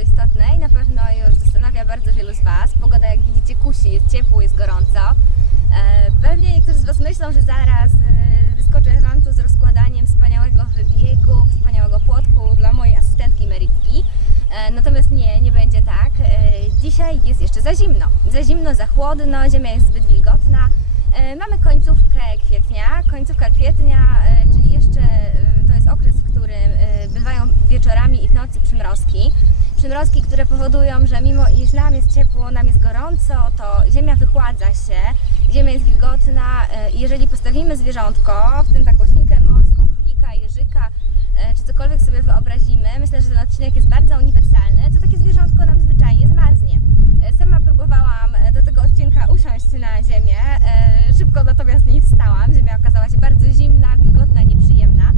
bardzo istotne i na pewno już zastanawia bardzo wielu z Was. Pogoda, jak widzicie, kusi, jest ciepło, jest gorąco. E, Pewnie niektórzy z Was myślą, że zaraz e, wyskoczę Wam tu z rozkładaniem wspaniałego wybiegu, wspaniałego płotku dla mojej asystentki Meritki. E, Natomiast nie, nie będzie tak. Dzisiaj jest jeszcze za zimno. Za zimno, za chłodno, ziemia jest zbyt wilgotna. Mamy końcówkę kwietnia. Końcówka kwietnia, czyli jeszcze to jest okres, w którym bywają wieczorami i w nocy przymrozki. Przymrozki, które powodują, że mimo iż nam jest ciepło, nam jest gorąco, to ziemia wychładza się, ziemia jest wilgotna. e, Jeżeli postawimy zwierzątko, w tym taką świnkę morską, królika, jeżyka, e, czy cokolwiek sobie wyobrazimy, myślę, że ten odcinek jest bardzo uniwersalny, to takie zwierzątko nam zwyczajnie zmarznie. E, Sama próbowałam do tego odcinka usiąść na ziemię, szybko natomiast z niej wstałam. Ziemia okazała się bardzo zimna, wilgotna, nieprzyjemna.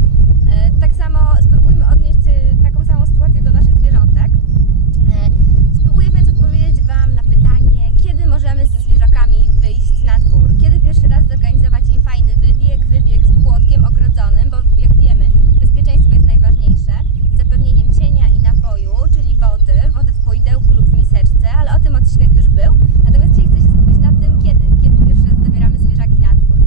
E, Tak samo spróbujmy odnieść e, taką samą sytuację do naszych zwierzątek. E, Spróbuję więc odpowiedzieć Wam na pytanie, kiedy możemy ze zwierzakami wyjść na dwór? Kiedy pierwszy raz zorganizować im fajny wybieg, wybieg z płotkiem ogrodzonym, bo jak wiemy, bezpieczeństwo jest najważniejsze, z zapewnieniem cienia i napoju, czyli wody, wody w poidełku lub w miseczce, ale o tym odcinek już był. Natomiast dzisiaj chcę się skupić na tym, kiedy, kiedy pierwszy raz zabieramy zwierzaki na dwór.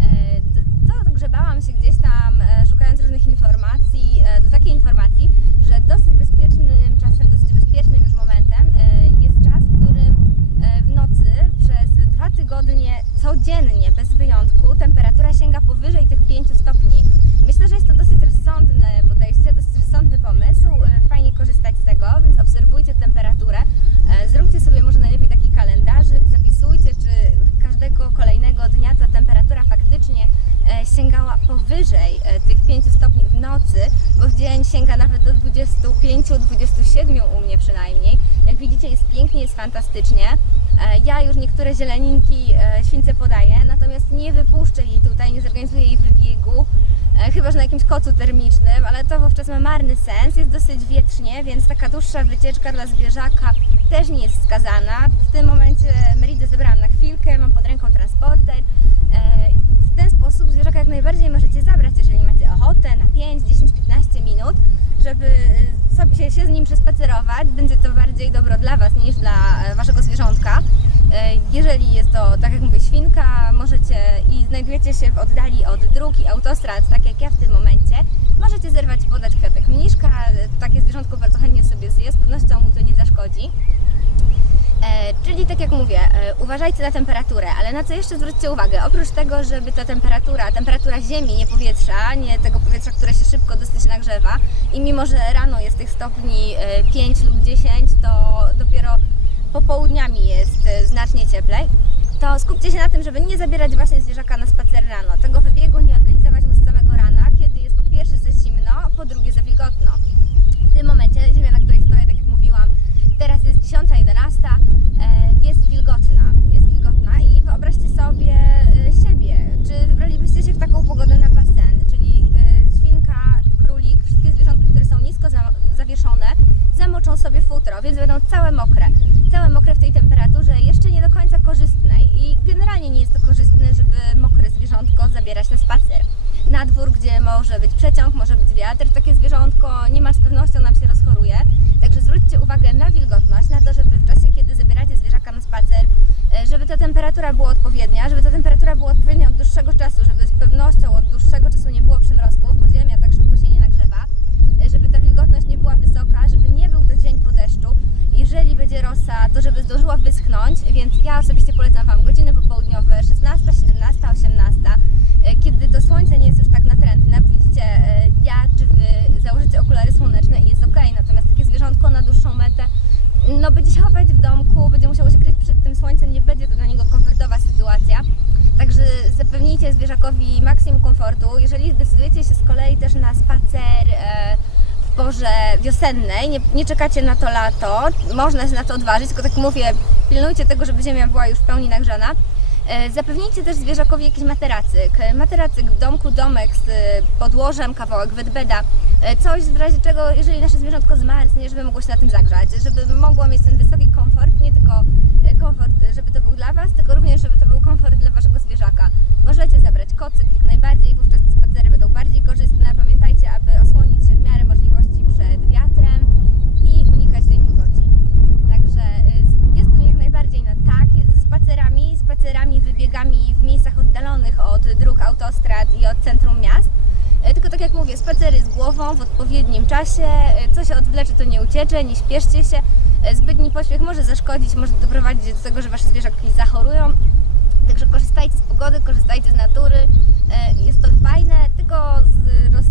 E, d- To grzebałam się gdzieś tam, e, szukając różnych informacji, e, do takiej informacji, że dosyć bezpiecznym czasem, dosyć bezpiecznym już momentem e, jest czas, w którym e, w nocy przez dwa tygodnie codziennie, bez wyjątku, temperatura sięga powyżej tych 5 stopni. Myślę, że jest to dosyć rozsądne podejście, dosyć rozsądny pomysł, e, fajnie korzystać z tego, więc obserwujcie temperaturę, e, zróbcie sobie może najlepiej taki kalendarzyk, zapisujcie, czy dnia ta temperatura faktycznie e, sięgała powyżej e, tych 5 stopni w nocy, bo w dzień sięga nawet do 25-27 u mnie przynajmniej. Jak widzicie jest pięknie, jest fantastycznie. E, Ja już niektóre zieleninki śwince podaję, natomiast nie wypuszczę jej tutaj, nie zorganizuję jej wybiegu, chyba że na jakimś kocu termicznym, ale to wówczas ma marny sens, jest dosyć wietrznie, więc taka dłuższa wycieczka dla zwierzaka też nie jest wskazana. W tym momencie Meridę zebrałam na chwilkę, mam pod ręką transporter. E, W ten sposób zwierzaka jak najbardziej możecie zabrać, jeżeli macie ochotę, na 5, 10, 15 minut, żeby e, sobie się, z nim przespacerować. Będzie to bardziej dobro dla Was niż dla e, Waszego zwierzątka. Jeżeli jest to, tak jak mówię, świnka, możecie i znajdujecie się w oddali od dróg i autostrad, tak jak ja w tym momencie, możecie zerwać podać kwiatek mniszka. E, Takie zwierzątko bardzo chętnie sobie zje, z pewnością zaszkodzi. E, czyli tak jak mówię, e, uważajcie na temperaturę, ale na co jeszcze zwróćcie uwagę? Oprócz tego, żeby ta temperatura, temperatura ziemi, nie powietrza, nie tego powietrza, które się szybko dosyć nagrzewa i mimo, że rano jest tych stopni e, 5 lub 10, to dopiero popołudniami jest e, znacznie cieplej, to skupcie się na tym, żeby nie zabierać właśnie zwierzaka na spacer rano. Tego wybiegu nie organizować mu z samego rana, kiedy jest po pierwsze za zimno, po drugie za wilgotno. W tym momencie ziemia, na której stoję, tak jak mówiłam, teraz jest 10.11, e, jest wilgotna. Jest wilgotna i wyobraźcie sobie e, siebie. Czy wybralibyście się w taką pogodę na basen? Czyli e, świnka, królik, wszystkie zwierzątka, które są nisko za, zawieszone, sobie futro, więc będą całe mokre. Całe mokre w tej temperaturze, jeszcze nie do końca korzystnej. I generalnie nie jest to korzystne, żeby mokre zwierzątko zabierać na spacer na dwór, gdzie może być przeciąg, może być wiatr, takie zwierzątko niemal z pewnością nam się rozchoruje. Także zwróćcie uwagę na wilgotność, na to, żeby w czasie, kiedy zabieracie zwierzaka na spacer, e, żeby ta temperatura była odpowiednia, żeby ta temperatura była odpowiednia od dłuższego czasu, żeby z pewnością od dłuższego czasu nie było przymrozków, bo ziemia tak szybko się nie nagrzewa, e, żeby ta wilgotność nie była wysoka, żeby nie był to dzień po deszczu. Jeżeli będzie rosa, to żeby zdążyła wyschnąć, więc ja osobiście polecam Wam godziny popołudniowe 16, 17, 18, e, kiedy to słońce nie jest już tak natrętne. Widzicie, e, ja czy Wy założycie okulary słoneczne i jest ok, natomiast takie zwierzątko na dłuższą metę no będzie się chować w domku, będzie musiało się kryć przed tym słońcem, nie będzie to dla niego komfortowa sytuacja. Także zapewnijcie zwierzakowi maksimum komfortu. Jeżeli zdecydujecie się z kolei też na spacer e, w porze wiosennej, nie, nie czekacie na to lato, można się na to odważyć, tylko tak mówię, pilnujcie tego, żeby ziemia była już w pełni nagrzana. E, Zapewnijcie też zwierzakowi jakiś materacyk. E, Materacyk w domku, domek z e, podłożem, kawałek wetbeda. Coś w razie czego, jeżeli nasze zwierzątko zmarznie, żeby mogło się na tym zagrzać, żeby mogło mieć ten wysoki komfort, nie tylko e, komfort, żeby to był dla Was, tylko również, żeby to był komfort dla Waszego zwierzaka. Możecie zabrać kocyk jak najbardziej, wówczas te spacery będą bardziej korzystne. Pamiętajcie, aby osłonić się w miarę możliwości przed wiatrem i unikać tej wilgoci. spacerami, wybiegami w miejscach oddalonych od dróg, autostrad i od centrum miast. E, Tylko tak jak mówię, spacery z głową w odpowiednim czasie, e, co się odwlecze, to nie uciecze, nie śpieszcie się. E, Zbytni pośpiech może zaszkodzić, może doprowadzić do tego, że wasze zwierzaki zachorują. Także korzystajcie z pogody, korzystajcie z natury. Jest to fajne, tylko z dla